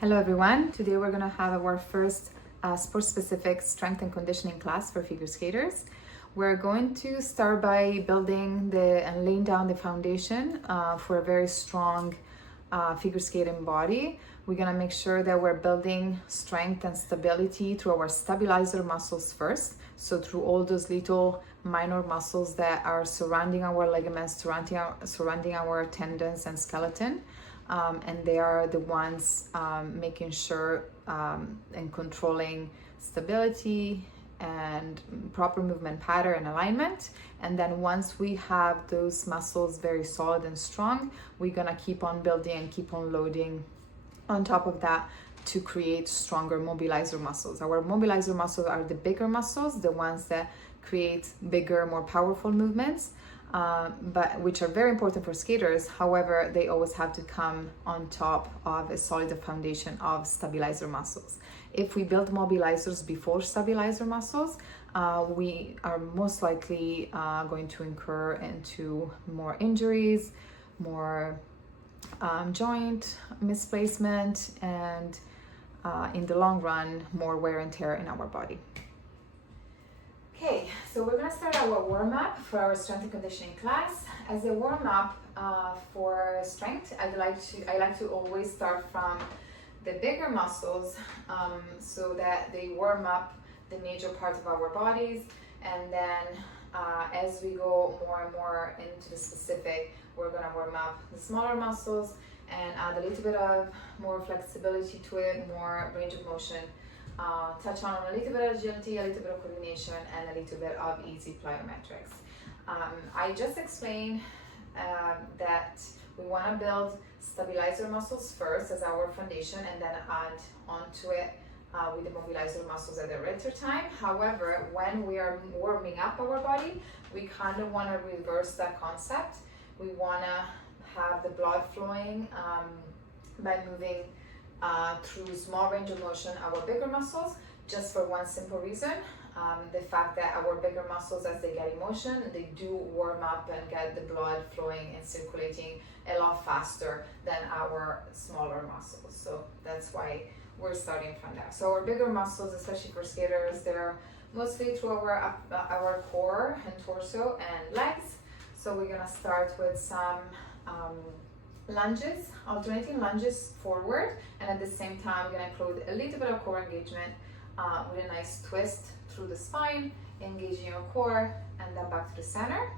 Hello everyone, today we're going to have our first sport-specific strength and conditioning class for figure skaters. We're going to start by building and laying down the foundation for a very strong figure skating body. We're going to make sure that we're building strength and stability through our stabilizer muscles first. So through all those little minor muscles that are surrounding our ligaments, surrounding our tendons and skeleton. And they are the ones making sure and controlling stability and proper movement pattern and alignment. And then once we have those muscles very solid and strong, we're gonna keep on building and keep on loading on top of that to create stronger mobilizer muscles. Our mobilizer muscles are the bigger muscles, the ones that create bigger, more powerful movements. But which are very important for skaters. However, they always have to come on top of a solid foundation of stabilizer muscles. If we build mobilizers before stabilizer muscles, we are most likely going to incur into more injuries, more joint misplacement, and in the long run, more wear and tear in our body. Okay, so we're gonna start our warm-up for our strength and conditioning class. As a warm-up for strength, I like to always start from the bigger muscles so that they warm up the major parts of our bodies, and then as we go more and more into the specific, we're gonna warm up the smaller muscles and add a little bit of more flexibility to it, more range of motion. Touch on a little bit of agility, a little bit of coordination, and a little bit of easy plyometrics. I just explained that we want to build stabilizer muscles first as our foundation, and then add onto it with the mobilizer muscles at a later time. However, when we are warming up our body, we kind of want to reverse that concept. We want to have the blood flowing by moving through small range of motion our bigger muscles, just for one simple reason, the fact that our bigger muscles, as they get in motion, they do warm up and get the blood flowing and circulating a lot faster than our smaller muscles. So that's why we're starting from there. So our bigger muscles, especially for skaters, they're mostly through our core and torso and legs. So we're gonna start with some lunges, alternating lunges forward, and at the same time we're going to include a little bit of core engagement with a nice twist through the spine, engaging your core, and then back to the center.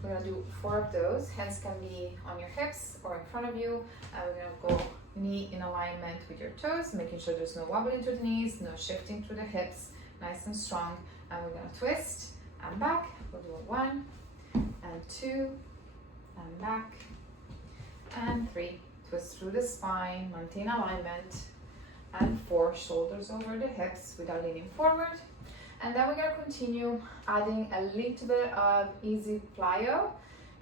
We're going to do 4 of those. Hands can be on your hips or in front of you, and we're going to go knee in alignment with your toes, making sure there's no wobbling through the knees, no shifting through the hips, nice and strong. And we're going to twist and back. We'll do 1 and 2 and back and 3, twist through the spine, maintain alignment, and 4, shoulders over the hips without leaning forward. And then we're going to continue adding a little bit of easy plyo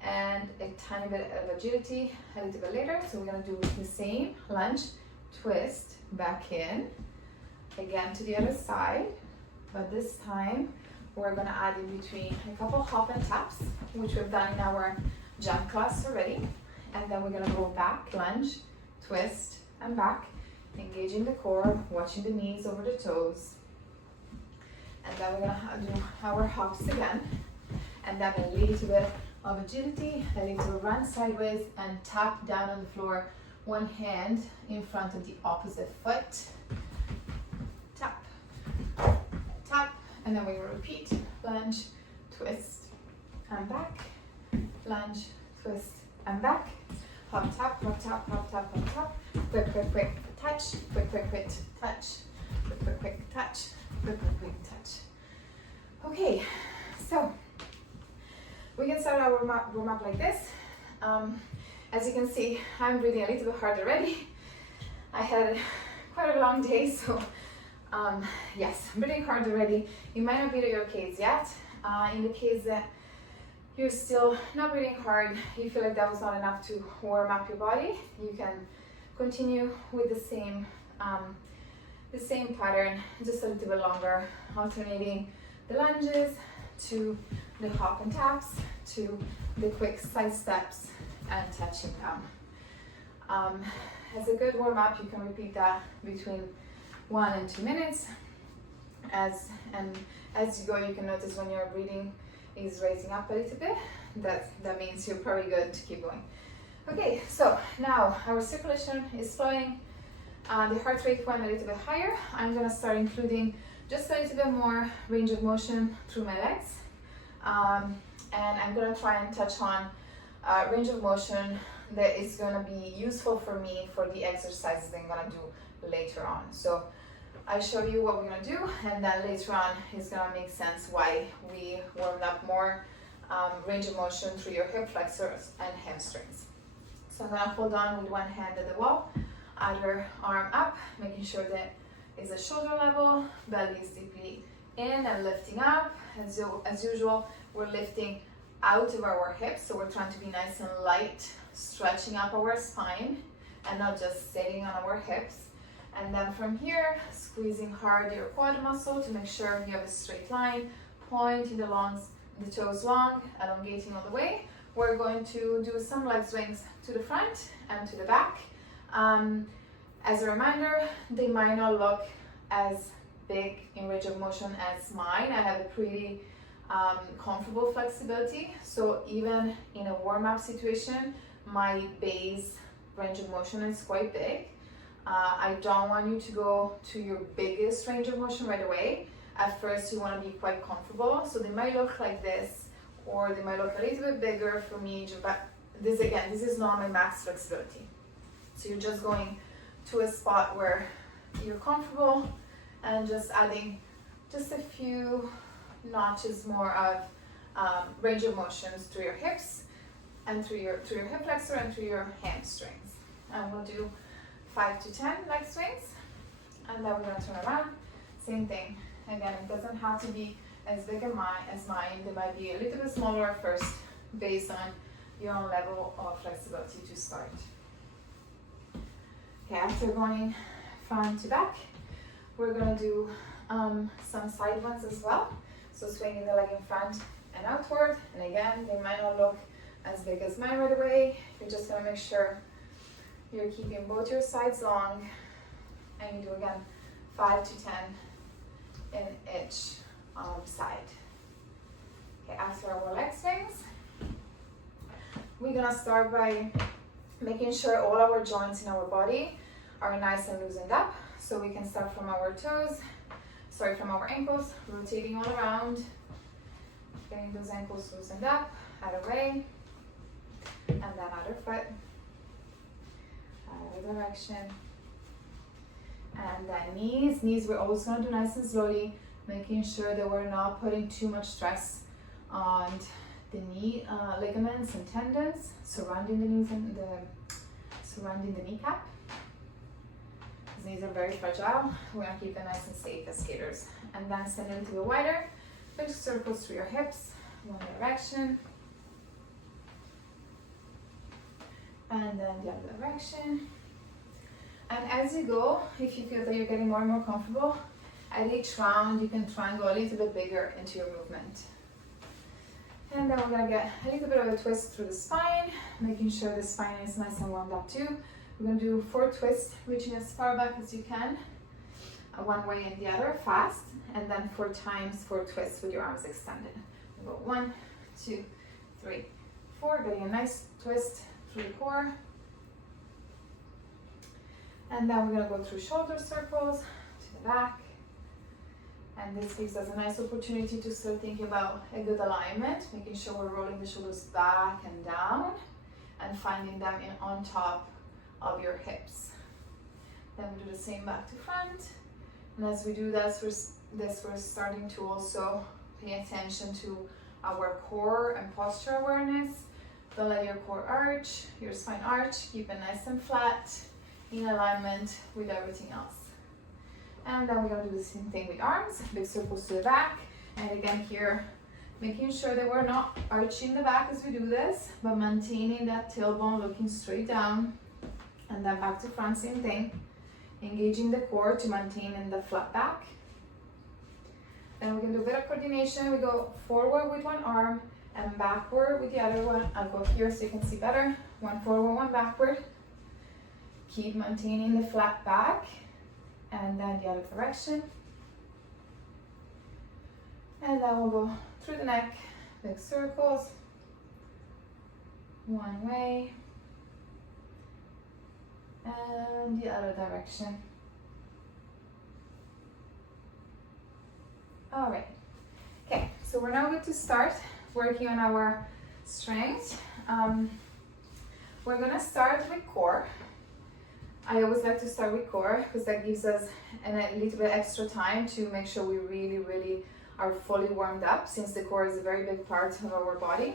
and a tiny bit of agility a little bit later. So we're going to do the same lunge, twist, back in, again to the other side, but this time we're going to add in between a couple hop and taps, which we've done in our jump class already. And then we're going to go back, lunge, twist, and back, engaging the core, watching the knees over the toes. And then we're going to do our hops again. And then a little bit of agility, a little run sideways, and tap down on the floor, one hand in front of the opposite foot. Tap, tap, and then we will repeat, lunge, twist, and back, lunge, twist, and back. Hop tap, hop tap, hop tap, hop tap. Quick, quick, quick touch. Quick, quick, quick touch. Quick, quick, quick touch. Quick, quick, quick touch. Okay, so we can start our warm up like this. As you can see, I'm breathing a little bit hard already. I had quite a long day, so yes, I'm breathing hard already. It might not be your case yet. In the case that you're still not breathing hard, you feel like that was not enough to warm up your body, you can continue with the same pattern, just a little bit longer, alternating the lunges to the hop and taps to the quick side steps and touching down. As a good warm-up, you can repeat that between 1 and 2 minutes. As you go, you can notice when your breathing is raising up a little bit. That means you're probably good to keep going. Okay, so now our circulation is flowing. The heart rate went a little bit higher. I'm gonna start including just a little bit more range of motion through my legs. And I'm gonna try and touch on range of motion that is gonna be useful for me for the exercises that I'm gonna do later on. So I show you what we're gonna do, and then later on it's gonna make sense why we warmed up more range of motion through your hip flexors and hamstrings. So I'm gonna hold on with one hand at the wall, other arm up, making sure that it's at shoulder level, belly is deeply in and lifting up. As usual, we're lifting out of our hips, so we're trying to be nice and light, stretching up our spine and not just sitting on our hips. And then from here, squeezing hard your quad muscle to make sure you have a straight line, pointing the toes long, elongating all the way. We're going to do some leg swings to the front and to the back. As a reminder, they might not look as big in range of motion as mine. I have a pretty comfortable flexibility, so even in a warm-up situation, my base range of motion is quite big. I don't want you to go to your biggest range of motion right away. At first, you want to be quite comfortable, so they might look like this, or they might look a little bit bigger for me, but this is not my max flexibility. So you're just going to a spot where you're comfortable and just adding just a few notches more of range of motions through your hips and through your hip flexor and through your hamstrings. And we'll do 5 to 10 leg swings, and then we're going to turn around. Same thing. Again, it doesn't have to be as big as mine. They might be a little bit smaller at first based on your own level of flexibility to start. Okay, after going front to back, we're going to do some side ones as well. So swinging the leg in front and outward. And again, they might not look as big as mine right away. You're just going to make sure you're keeping both your sides long. And you do again 5 to 10 in each side. Okay, after our leg swings, we're gonna start by making sure all our joints in our body are nice and loosened up. So we can start from our toes, from our ankles, rotating all around, getting those ankles loosened up, other way, and then other foot, other direction. And then knees we're always going to do nice and slowly, making sure that we're not putting too much stress on the knee ligaments and tendons surrounding the knees and surrounding the kneecap. These knees are very fragile. We're going to keep them nice and safe as skaters. And then send it a little bit wider. Big circles through your hips, one direction. And then the other direction. And as you go, if you feel that you're getting more and more comfortable, at each round you can try and go a little bit bigger into your movement. And then we're going to get a little bit of a twist through the spine, making sure the spine is nice and warmed up too. We're going to do 4 twists, reaching as far back as you can, one way and the other, fast, and then 4 times 4 twists with your arms extended. We'll go 1, 2, 3, 4, getting a nice twist through the core. And then we're going to go through shoulder circles to the back. And this gives us a nice opportunity to start thinking about a good alignment, making sure we're rolling the shoulders back and down and finding them on top of your hips. Then we do the same back to front. And as we do this, we're starting to also pay attention to our core and posture awareness. Don't let your core arch, your spine arch, keep it nice and flat, in alignment with everything else. And then we're going to do the same thing with arms, big circles to the back. And again here, making sure that we're not arching the back as we do this, but maintaining that tailbone looking straight down. And then back to front, same thing. Engaging the core to maintain in the flat back. Then we're going to do a bit of coordination. We go forward with one arm and backward with the other one. I'll go here so you can see better. One forward, one backward. Keep maintaining the flat back, and then the other direction. And then we'll go through the neck, big circles, one way, and the other direction. All right, okay, so we're now going to start working on our strength. We're gonna start with core. I always like to start with core because that gives us a little bit extra time to make sure we really are fully warmed up, since the core is a very big part of our body.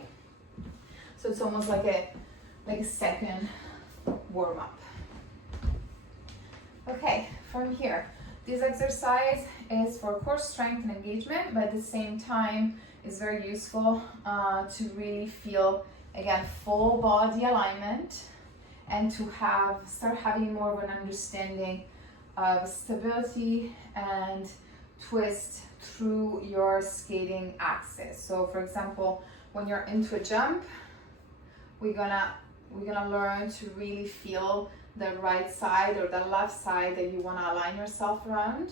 So it's almost like a second warm up. Okay, from here, this exercise is for core strength and engagement, but at the same time is very useful to really feel, again, full body alignment, and to start having more of an understanding of stability and twist through your skating axis. So for example, when you're into a jump, we're gonna learn to really feel the right side or the left side that you want to align yourself around,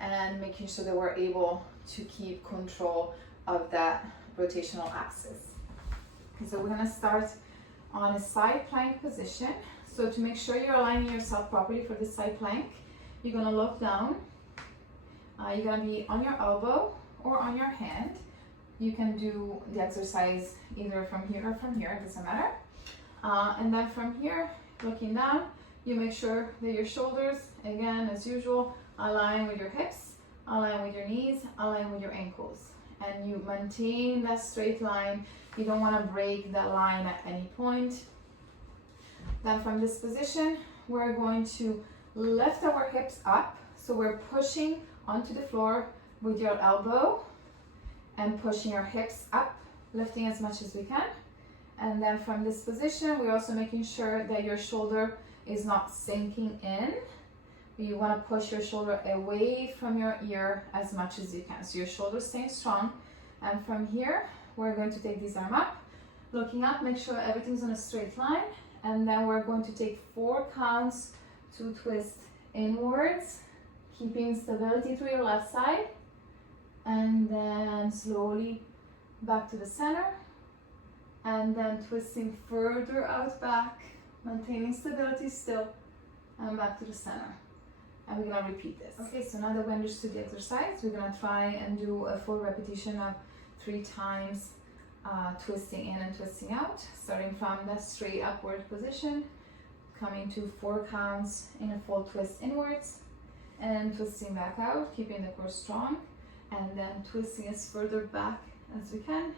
and making sure that we're able to keep control of that rotational axis. So we're going to start on a side plank position. So to make sure you're aligning yourself properly for the side plank, you're going to look down. You're going to be on your elbow or on your hand. You can do the exercise either from here or from here, it doesn't matter. And then from here, looking down, you make sure that your shoulders, again, as usual, align with your hips, align with your knees, align with your ankles. And you maintain that straight line. You don't want to break that line at any point. Then from this position, we're going to lift our hips up. So we're pushing onto the floor with your elbow and pushing your hips up, lifting as much as we can. And then from this position, we're also making sure that your shoulder is not sinking in. You want to push your shoulder away from your ear as much as you can. So your shoulder staying strong. And from here, we're going to take this arm up, looking up, make sure everything's on a straight line. And then we're going to take 4 counts to twist inwards, keeping stability through your left side. And then slowly back to the center. And then twisting further out back, maintaining stability still, and back to the center. And we're gonna repeat this. Okay, so now that we understood the exercise, we're gonna try and do a full repetition of 3 times, twisting in and twisting out, starting from that straight upward position, coming to 4 counts in a full twist inwards, and twisting back out, keeping the core strong, and then twisting as further back as we can,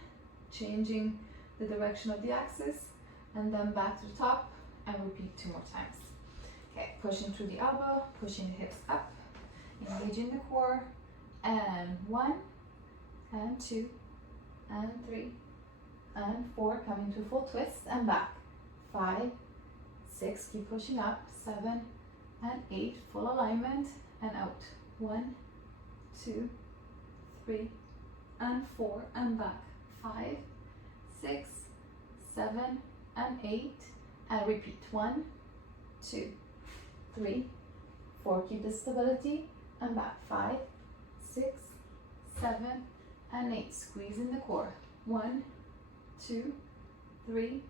changing the direction of the axis, and then back to the top, and repeat 2 more times. Okay, pushing through the elbow, pushing the hips up, engaging the core, and 1, and 2, and 3, and 4, coming to full twist, and back, 5, 6, keep pushing up, 7, and 8, full alignment, and out, 1, 2, 3, and 4, and back, 5, 6, 7, and 8, and repeat, 1, 2, 3, 4, keep the stability, and back, 5, 6, 7, and 8, squeeze in the core, 1, 2, 3,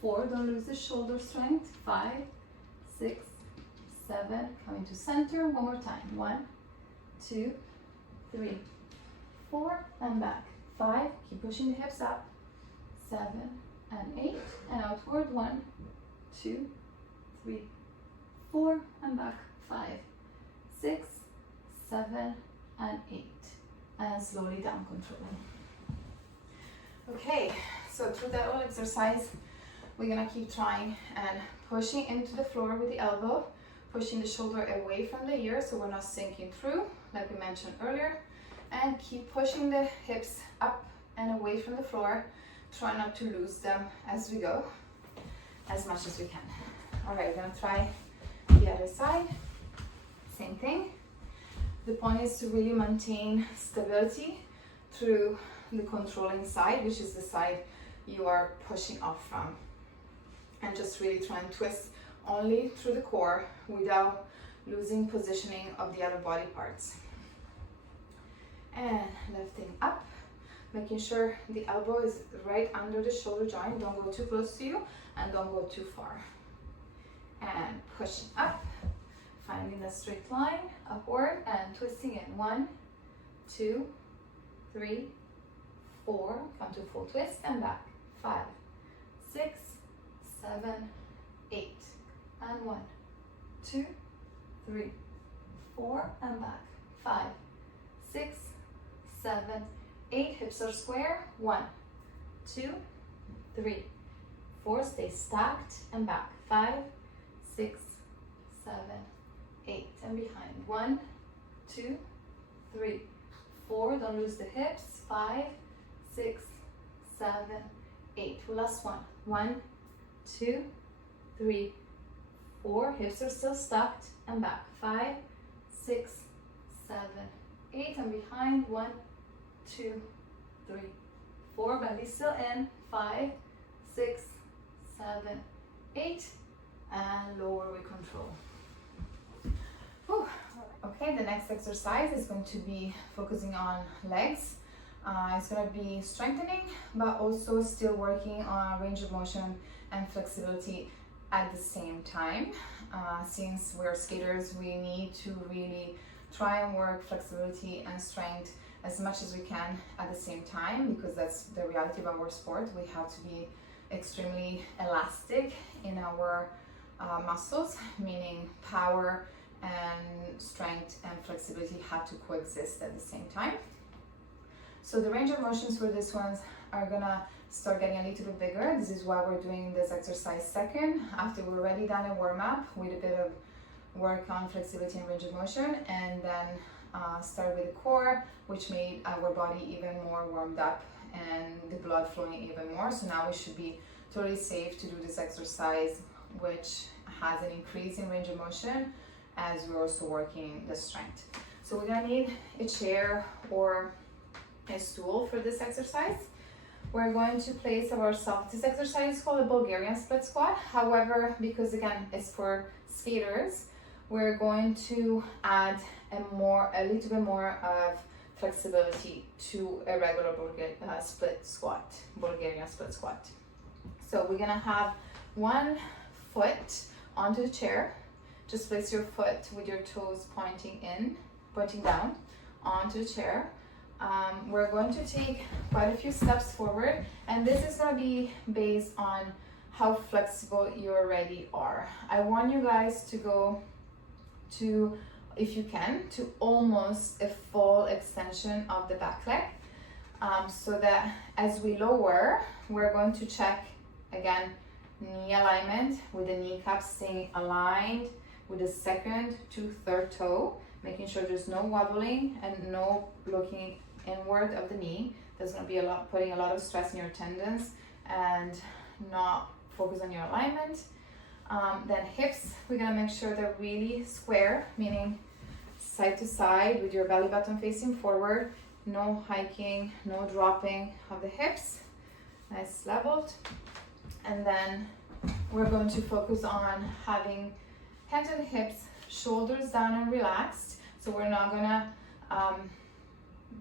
4, don't lose the shoulder strength, 5, 6, 7, coming to center, one more time, 1, 2, 3, 4, and back, 5, keep pushing the hips up, 7, and 8, and outward, 1, 2, 3, 4, and back, 5, 6, 7, and 8, and slowly down, controlling. Okay, so through that whole exercise, we're gonna keep trying and pushing into the floor with the elbow, pushing the shoulder away from the ear so we're not sinking through, like we mentioned earlier, and keep pushing the hips up and away from the floor. Try not to lose them as we go, as much as we can. All right, we're gonna try the other side. Same thing. The point is to really maintain stability through the controlling side, which is the side you are pushing off from. And just really try and twist only through the core without losing positioning of the other body parts. And lifting up, making sure the elbow is right under the shoulder joint. Don't go too close to you and don't go too far. And pushing up, finding a straight line upward and twisting in. 1, 2, 3, 4, come to full twist and back. 5, 6, 7, 8, and 1, 2, 3, 4, and back. 5, 6, 7, 8, hips are square. 1, 2, 3, 4, stay stacked and back. 5, 6, 7, 8, and behind. 1, 2, 3, 4, don't lose the hips. 5, 6, 7, 8. Last one. 1, 2, 3, 4. Hips are still stacked and back. 5, 6, 7, 8, and behind. 1, 2, 3, 4. Belly still in. 5, 6, 7, 8, and lower with control. Whew. Okay, the next exercise is going to be focusing on legs. It's going to be strengthening, but also still working on range of motion and flexibility at the same time. Since we're skaters, we need to really try and work flexibility and strength as much as we can at the same time, because that's the reality of our sport. We have to be extremely elastic in our muscles, meaning power and strength and flexibility have to coexist at the same time. So the range of motions for this ones are gonna start getting a little bit bigger. This is why we're doing this exercise second, after we've already done a warm-up with a bit of work on flexibility and range of motion, and then start with the core, which made our body even more warmed up and the blood flowing even more. So now we should be totally safe to do this exercise, which has an increase in range of motion as we're also working the strength. So we're gonna need a chair or a stool for this exercise. We're going to place ourselves. This exercise is called a Bulgarian split squat. However, because again it's for skaters, we're going to add a little bit more of flexibility to a regular Bulgarian split squat. So we're gonna have one foot onto the chair. Just place your foot with your toes pointing down onto the chair. We're going to take quite a few steps forward, and this is going to be based on how flexible you already are. I want you guys to go to, if you can, to almost a full extension of the back leg, so that as we lower, we're going to check again knee alignment with the kneecaps staying aligned with the second to third toe, making sure there's no wobbling and no looking inward of the knee. There's going to be putting a lot of stress in your tendons and not focus on your alignment. Then hips, we're going to make sure they're really square, meaning side to side with your belly button facing forward, no hiking, no dropping of the hips, nice leveled. And then we're going to focus on having hands on the hips, shoulders down and relaxed. So we're not gonna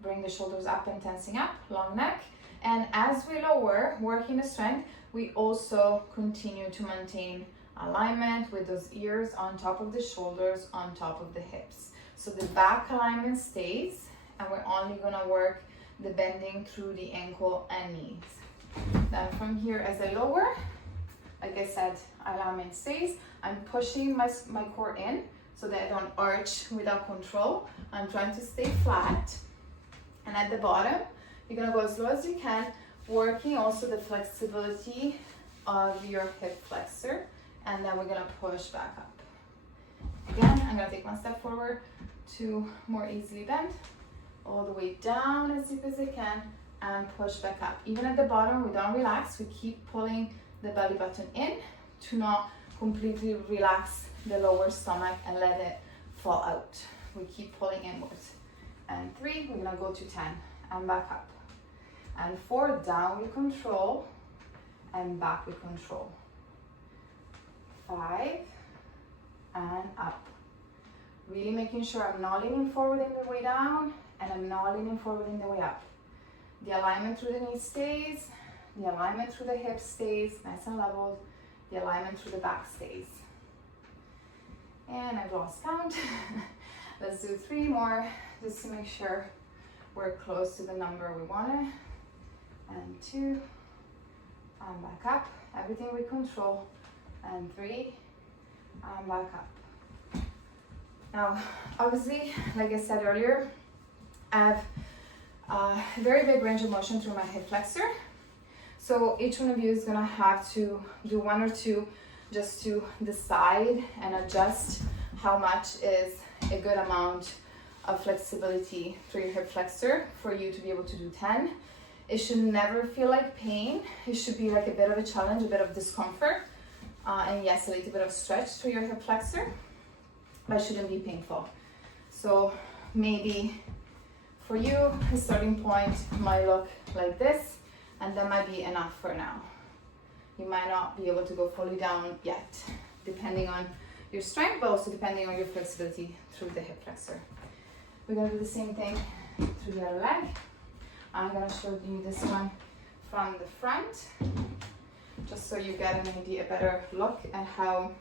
bring the shoulders up and tensing up, long neck. And as we lower, working the strength, we also continue to maintain alignment with those ears on top of the shoulders, on top of the hips. So the back alignment stays, and we're only gonna work the bending through the ankle and knees. Then from here, as I lower, like I said, alignment stays. I'm pushing my core in so that I don't arch without control. I'm trying to stay flat. And at the bottom, you're gonna go as low as you can, working also the flexibility of your hip flexor. And then we're gonna push back up. Again, I'm gonna take one step forward to more easily bend, all the way down as deep as I can, and push back up. Even at the bottom, we don't relax. We keep pulling the belly button in to not completely relax the lower stomach and let it fall out. We keep pulling inwards. And 3, we're gonna go to 10 and back up. And 4, down with control and back with control. 5, 5, and up. Really making sure I'm not leaning forward in the way down, and I'm not leaning forward in the way up. The alignment through the knee stays, the alignment through the hips stays, nice and leveled, the alignment through the back stays. And I've lost count. Let's do 3 more, just to make sure we're close to the number we wanted. And 2, and back up, everything we control, and 3, and back up. Now, obviously, like I said earlier, I have a very big range of motion through my hip flexor. So each one of you is gonna have to do 1 or 2 just to decide and adjust how much is a good amount of flexibility through your hip flexor for you to be able to do 10. It should never feel like pain. It should be like a bit of a challenge, a bit of discomfort, and yes, a little bit of stretch through your hip flexor, but it shouldn't be painful. So maybe for you, the starting point might look like this, and that might be enough for now. You might not be able to go fully down yet, depending on your strength, but also depending on your flexibility through the hip flexor. We're gonna do the same thing through the other leg. I'm gonna show you this one from the front, just so you get an idea, a better look at how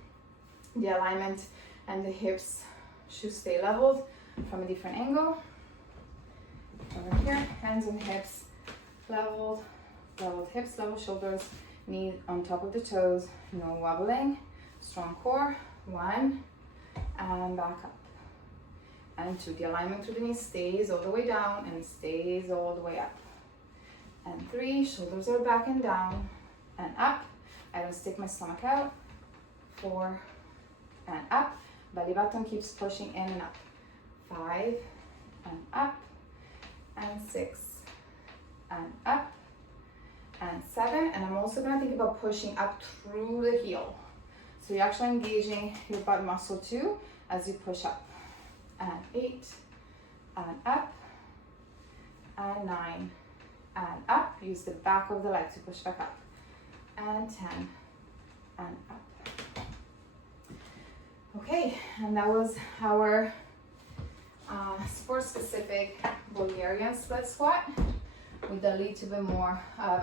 the alignment and the hips should stay leveled from a different angle. Over here, hands on hips, leveled, leveled hips, level shoulders, knee on top of the toes, no wobbling, strong core, 1, and back up. And 2, the alignment through the knee stays all the way down and stays all the way up. And 3, shoulders are back and down and up. I don't stick my stomach out. 4, and up. Belly button keeps pushing in and up. 5, and up. And 6, and up. And 7, and I'm also gonna think about pushing up through the heel. So you're actually engaging your butt muscle too as you push up. And 8, and up, and 9, and up. Use the back of the leg to push back up. And 10, and up. Okay, and that was our sport-specific Bulgarian split squat with a little bit more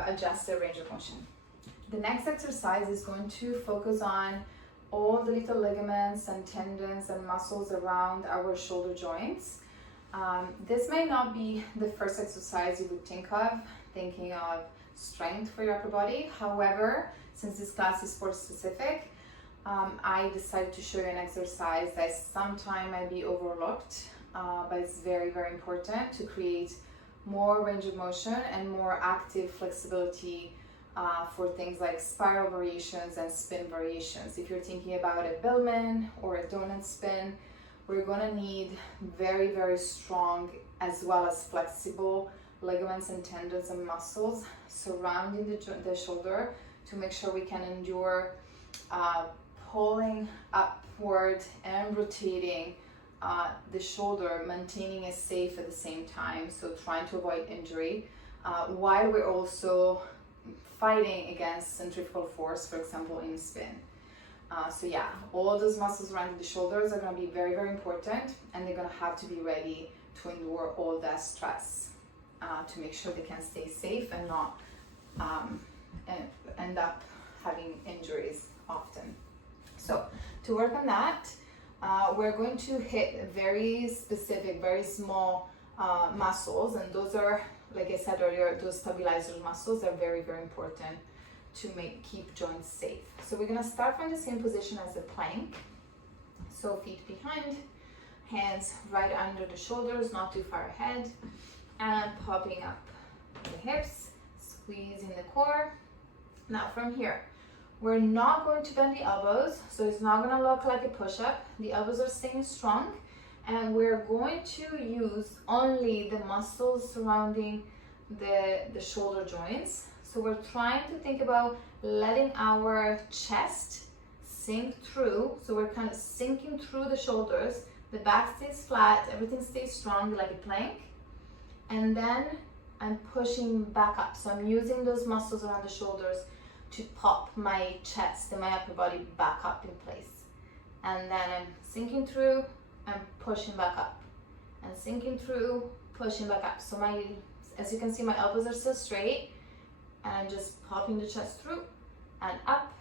adjusted range of motion. The next exercise is going to focus on all the little ligaments and tendons and muscles around our shoulder joints. This may not be the first exercise you would think of, thinking of strength for your upper body. However, since this class is sport specific, I decided to show you an exercise that sometimes might be overlooked, but it's very, very important to create more range of motion and more active flexibility for things like spiral variations and spin variations. If you're thinking about a Billman or a donut spin, we're gonna need very, very strong as well as flexible ligaments and tendons and muscles surrounding the shoulder to make sure we can endure pulling upward and rotating the shoulder, maintaining it safe at the same time, so trying to avoid injury, while we're also fighting against centrifugal force, for example, in spin. So yeah, all those muscles around the shoulders are going to be very, very important, and they're going to have to be ready to endure all that stress to make sure they can stay safe and not end up having injuries often. So to work on that, we're going to hit very specific, very small muscles, and those are, like I said earlier, those stabilizer muscles are very, very important to keep joints safe. So we're gonna start from the same position as the plank. So feet behind, hands right under the shoulders, not too far ahead, and popping up the hips, squeezing the core. Now from here, we're not going to bend the elbows, so it's not gonna look like a push-up. The elbows are staying strong, and we're going to use only the muscles surrounding the shoulder joints. So we're trying to think about letting our chest sink through. So we're kind of sinking through the shoulders. The back stays flat, everything stays strong like a plank. And then I'm pushing back up. So I'm using those muscles around the shoulders to pop my chest and my upper body back up in place. And then I'm sinking through and pushing back up, and sinking through, pushing back up. So as you can see, my elbows are still straight, and I'm just popping the chest through and up,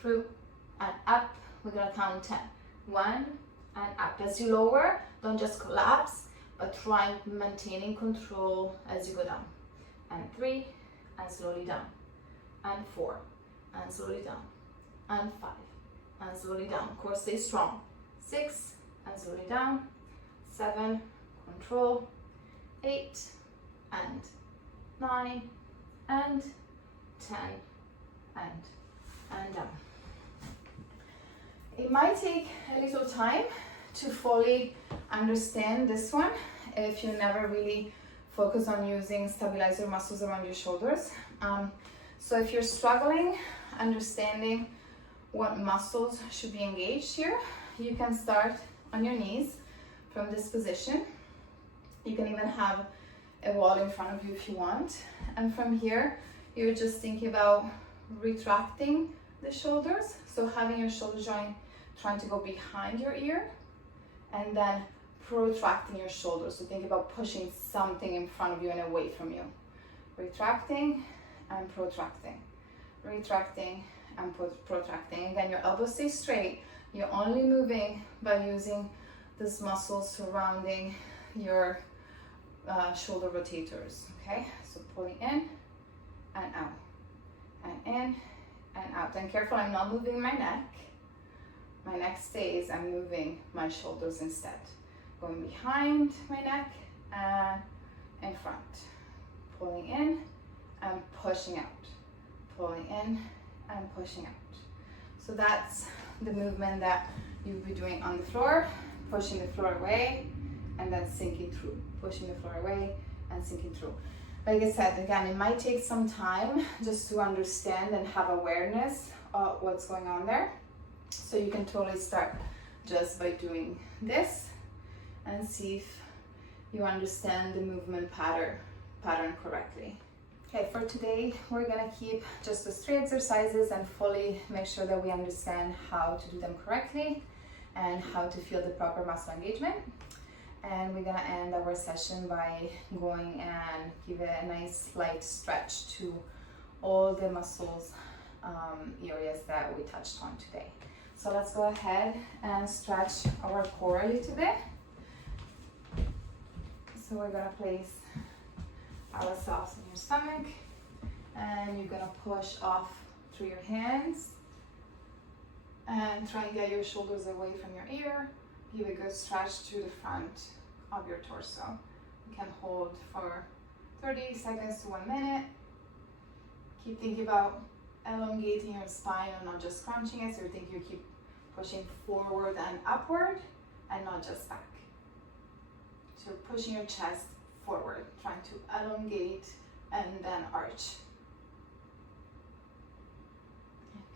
through and up. We're gonna count 10. 1 and up. As you lower, don't just collapse, but try maintaining control as you go down. And 3, and slowly down. And 4, and slowly down. And 5, and slowly down. Of course, stay strong. 6, and slowly down. 7, control. 8, and 9, and 10, and down. It might take a little time to fully understand this one if you never really focus on using stabilizer muscles around your shoulders. So if you're struggling understanding what muscles should be engaged here, you can start on your knees from this position. You can even have a wall in front of you if you want. And from here, you're just thinking about retracting the shoulders. So having your shoulder joint trying to go behind your ear, and then protracting your shoulders. So think about pushing something in front of you and away from you. Retracting and protracting. Retracting and protracting. Again, your elbows stay straight. You're only moving by using these muscles surrounding your shoulder rotators. Okay, so pulling in and out, and in and out. And careful, I'm not moving my neck. My neck stays, I'm moving my shoulders instead. Going behind my neck and in front. Pulling in and pushing out. Pulling in and pushing out. So that's the movement that you'll be doing on the floor. Pushing the floor away and then sinking through. Pushing the floor away and sinking through. Like I said, again, it might take some time just to understand and have awareness of what's going on there. So you can totally start just by doing this and see if you understand the movement pattern correctly. Okay, for today, we're gonna keep just those 3 exercises and fully make sure that we understand how to do them correctly and how to feel the proper muscle engagement. And we're gonna end our session by going and give it a nice light stretch to all the muscles areas that we touched on today. So let's go ahead and stretch our core a little bit. So we're gonna place ourselves in your stomach, and you're gonna push off through your hands and try and get your shoulders away from your ear. Give a good stretch to the front of your torso. You can hold for 30 seconds to 1 minute. Keep thinking about elongating your spine and not just crunching it. So you think you keep pushing forward and upward and not just back. So you're pushing your chest forward, trying to elongate and then arch.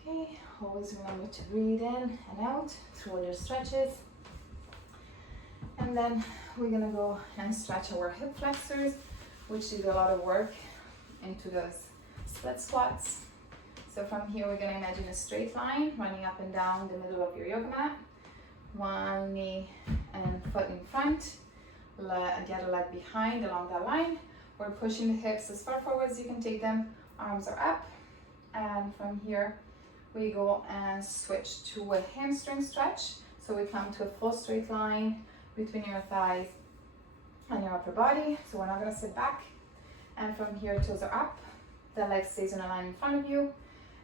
Okay, always remember to breathe in and out through all your stretches. And then we're gonna go and stretch our hip flexors, which did a lot of work into those split squats. So from here, we're gonna imagine a straight line running up and down the middle of your yoga mat. One knee and foot in front, the other leg behind along that line. We're pushing the hips as far forward as you can take them. Arms are up. And from here, we go and switch to a hamstring stretch. So we come to a full straight line between your thighs and your upper body. So we're not gonna sit back. And from here, toes are up. The leg stays in a line in front of you.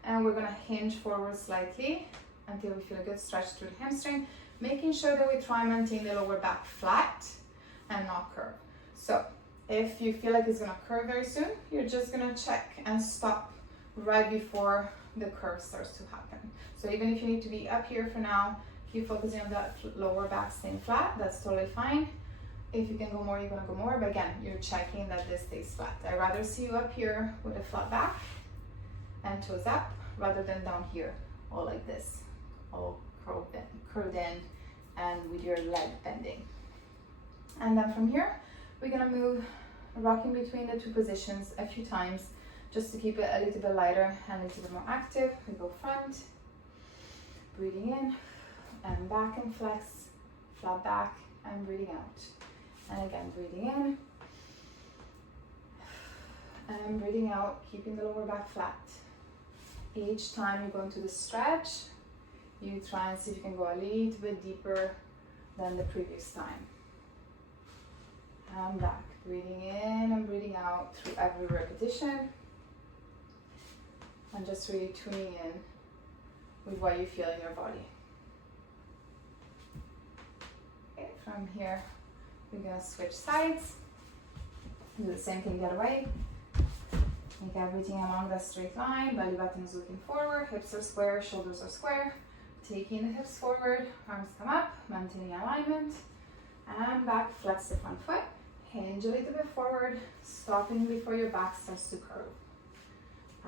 And we're gonna hinge forward slightly until we feel a good stretch through the hamstring, making sure that we try and maintain the lower back flat and not curve. So if you feel like it's gonna curve very soon, you're just gonna check and stop right before the curve starts to happen. So even if you need to be up here for now, keep focusing on that lower back staying flat, that's totally fine. If you can go more, you're gonna go more, but again, you're checking that this stays flat. I'd rather see you up here with a flat back and toes up, rather than down here, all like this, all curved in, and with your leg bending. And then from here, we're gonna move, rocking between the 2 positions a few times, Just to keep it a little bit lighter and a little bit more active, we go front, breathing in and back and flex, flat back and breathing out. And again, breathing in and breathing out, keeping the lower back flat. Each time you go into the stretch, you try and see if you can go a little bit deeper than the previous time. And back, breathing in and breathing out through every repetition. And just really tuning in with what you feel in your body. Okay, from here, we're gonna switch sides. Do the same thing the other way. Make everything along that straight line. Belly button is looking forward, hips are square, shoulders are square. Taking the hips forward, arms come up, maintaining alignment. And back, flex the front foot. Hinge a little bit forward, stopping before your back starts to curve.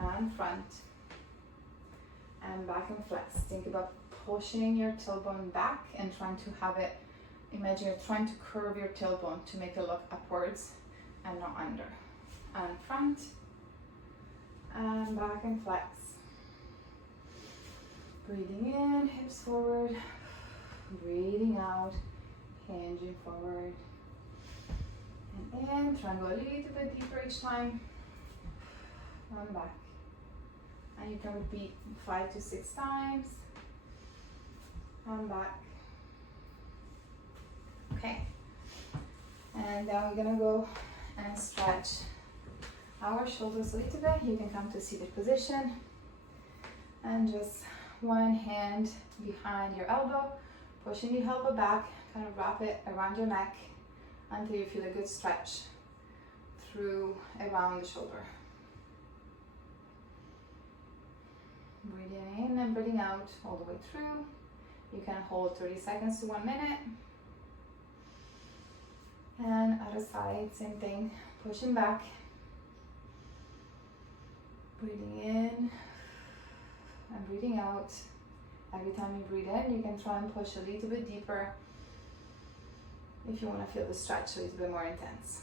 And front. And back and flex. Think about pushing your tailbone back and trying to have it, imagine you're trying to curve your tailbone to make it look upwards and not under. And front. And back and flex. Breathing in, hips forward. Breathing out, hinging forward. And in, try and go a little bit deeper each time. And back. And you can repeat 5 to 6 times. And back. Okay. And then we're gonna go and stretch our shoulders a little bit. You can come to seated position. And just one hand behind your elbow, pushing the elbow back, kind of wrap it around your neck until you feel a good stretch through around the shoulder. Breathing in and breathing out all the way through. You can hold 30 seconds to 1 minute. And other side, same thing, pushing back. Breathing in and breathing out. Every time you breathe in, you can try and push a little bit deeper if you want to feel the stretch a little bit more intense.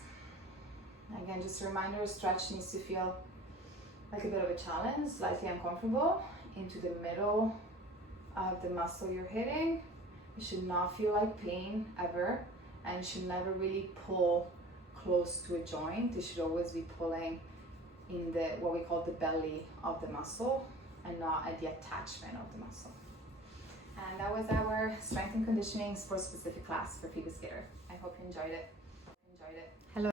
Again, just a reminder, a stretch needs to feel like a bit of a challenge, slightly uncomfortable, into the middle of the muscle you're hitting. It should not feel like pain ever, and should never really pull close to a joint. It should always be pulling in the what we call the belly of the muscle and not at the attachment of the muscle. And that was our strength and conditioning sport specific class for figure skater. I hope you enjoyed it. Hello.